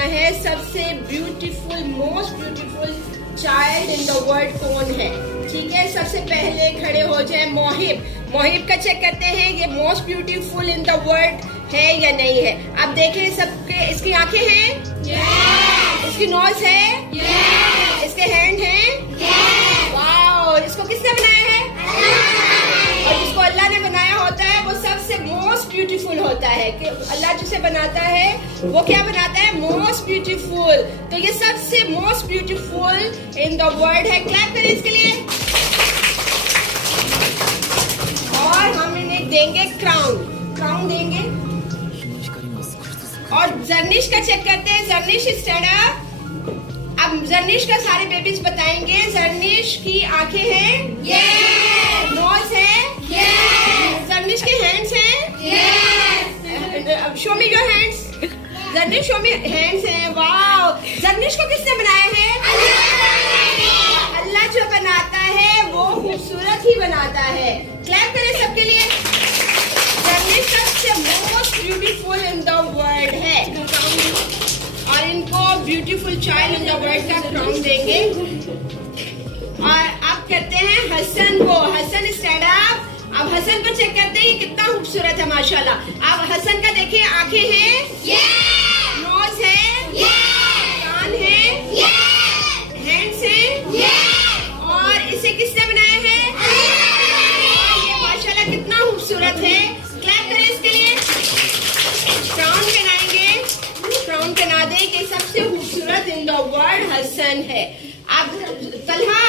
बताना है सबसे beautiful, most beautiful child in the world कौन है। ठीक है, सबसे पहले खड़े हो जाए मोहिब। मोहिब का चेक करते हैं ये most beautiful in the world है या नहीं है। अब देखें सबके, इसकी आंखें हैं, इसकी नोज है, इसके हैंड हैं, वाओ। इसको किसने बनाया है? और जिसको अल्लाह ने बनाया होता है वो सबसे मोस्ट ब्यूटीफुल होता है। कि अल्लाह जिसे बनाता है वो क्या बनाता है? Most beautiful. तो ये सबसे most beautiful in the world है। क्लैप करें इसके लिए। और हम इन्हें देंगे क्राउन देंगे। और जर्निश का चेक करते हैं। जर्निश स्टैंड अप। अब जर्निश का सारे बेबीज बताएंगे। जर्निश की आंखें हैं, नोज है, जर्निश के हैंड्स हैं, show me your hands. Jarnish show me hands हैं, वाओ। जर्निश को किसने बनाया है? अल्लाह जो बनाता है वो खूबसूरत ही बनाता है। क्लैप करें सबके लिए। जर्निश सबसे most beautiful in the world है और इनको beautiful child in the world का क्राउन देंगे। और अब करते हैं हसन को। Hasan stand up. अब हसन को चेक करते हैं ये कितना खूबसूरत है माशाल्लाह। अब हसन का देखिए, आंखें हैं, नोज है, कान है, हैंड्स हैं, और इसे किसने बनाया है? ये माशाल्लाह कितना खूबसूरत है। क्लैप करें इसके लिए। क्राउन पहनाएंगे। क्राउन पहना दे कि सबसे खूबसूरत इन द वर्ल्ड हसन है। अब तलहा